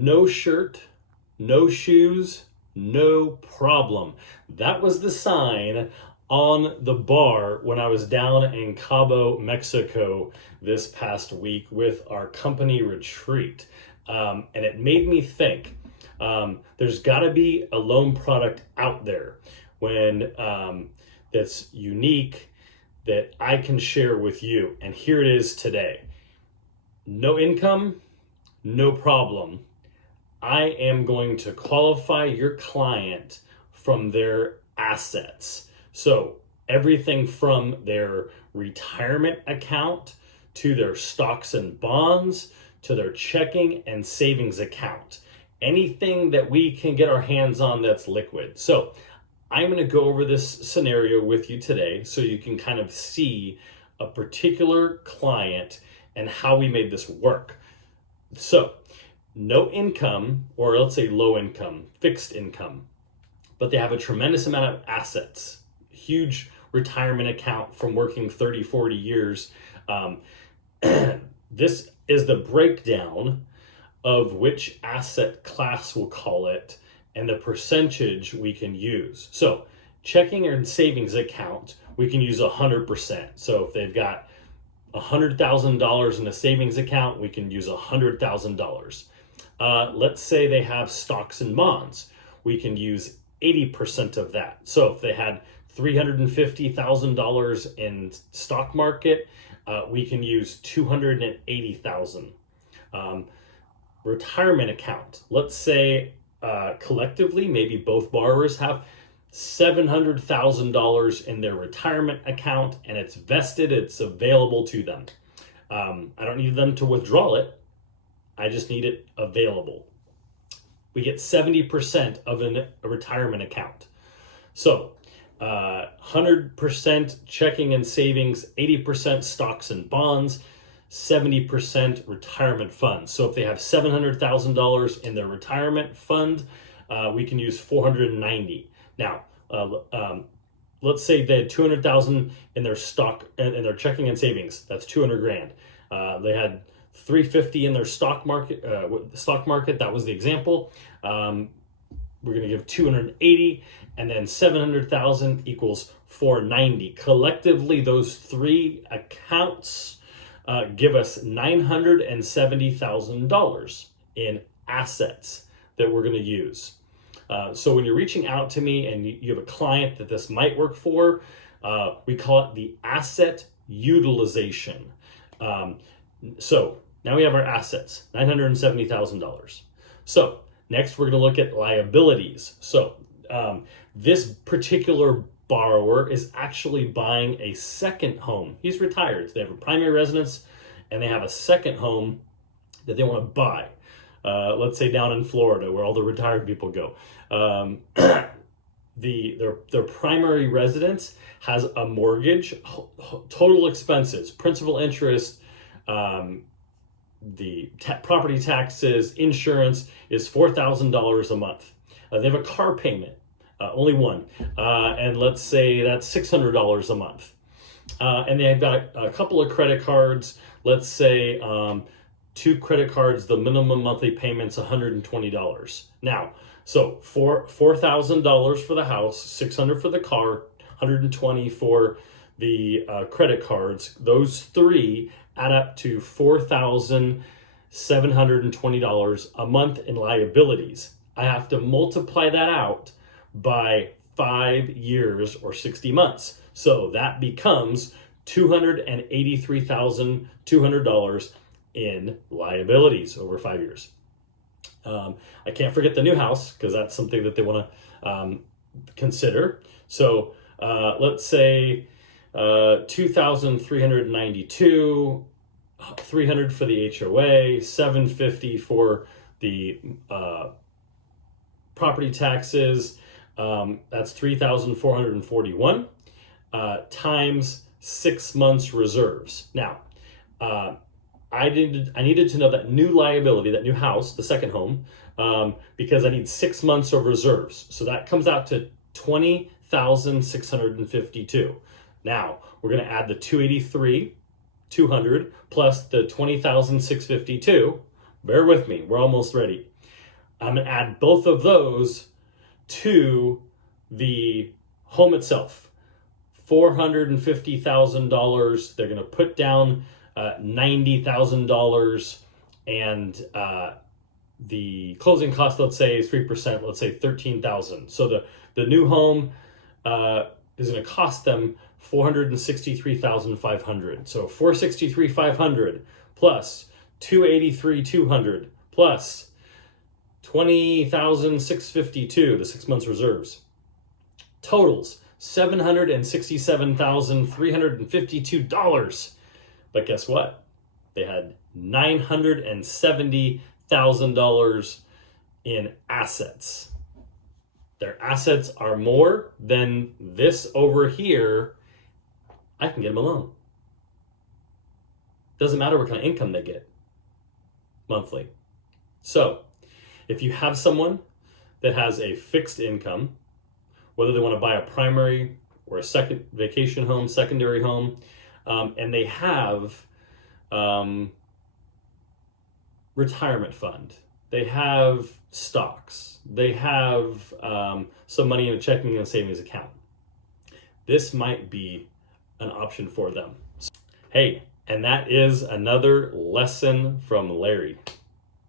No shirt, no shoes, no problem. That was the sign on the bar when I was down in Cabo, Mexico this past week with our company retreat. And it made me think, there's got to be a loan product out there that's unique that I can share with you. And here it is today. No income, no problem. I am going to qualify your client from their assets. So everything from their retirement account to their stocks and bonds to their checking and savings account. Anything that we can get our hands on that's liquid. So I'm going to go over this scenario with you today so you can kind of see a particular client and how we made this work. So no income, or let's say low income, fixed income, but they have a tremendous amount of assets, huge retirement account from working 30, 40 years. This is the breakdown of which asset class we'll call it and the percentage we can use. So checking and savings account, we can use 100%. So if they've got $100,000 in a savings account, we can use $100,000. Let's say they have stocks and bonds. We can use 80% of that. So if they had $350,000 in stock market, we can use $280,000. Retirement account. Let's say collectively, maybe both borrowers have $700,000 in their retirement account and it's vested, it's available to them. I don't need them to withdraw it. I just need it available. We get 70% of a retirement account. So 100% checking and savings, 80% stocks and bonds, 70% retirement funds. So if they have $700,000 in their retirement fund, we can use $490,000. Now, let's say they had $200,000 in their stock in their checking and savings. That's $200,000. They had $350,000 in their stock market. That was the example. We're going to give $280,000, and then $700,000 equals $490,000. Collectively, those three accounts give us $970,000 in assets that we're going to use. So when you're reaching out to me and you have a client that this might work for, we call it the asset utilization. So now we have our assets, $970,000. So next we're going to look at liabilities. So this particular borrower is actually buying a second home. He's retired. So they have a primary residence and they have a second home that they want to buy. Let's say down in Florida where all the retired people go. Their primary residence has a mortgage, total expenses, principal, interest, the property taxes, insurance is $4,000 a month. They have a car payment, only one, and let's say that's $600 a month. And they've got a couple of credit cards. Let's say 2 credit cards, the minimum monthly payment's $120. Now, so $4,000 for the house, $600 for the car, $120 for the credit cards. Those three add up to $4,720 a month in liabilities. I have to multiply that out by 5 years or 60 months. So that becomes $283,200 in liabilities over 5 years. I can't forget the new house because that's something that they want to consider. So let's say $2,392, $300 for the HOA, $750 for the property taxes. That's $3,441 times 6 months reserves. Now, I needed to know that new liability, that new house, the second home, because I need 6 months of reserves. So that comes out to $20,652. Now we're going to add the $283,200 plus the $20,652. Bear with me, we're almost ready. I'm going to add both of those to the home itself. $450,000. They're going to put down $90,000, and the closing cost, let's say, is 3%. Let's say $13,000. So the new home is going to cost them $463,500. So $463,500 plus $283,200 plus $20,652, the 6 months reserves, totals $767,352. But guess what? They had $970,000 in assets. Their assets are more than this over here. I can get them a loan. Doesn't matter what kind of income they get monthly. So if you have someone that has a fixed income, whether they want to buy a primary or a second vacation home, secondary home, and they have retirement fund, they have stocks, they have some money in a checking and savings account, this might be an option for them. Hey, and that is another lesson from Larry.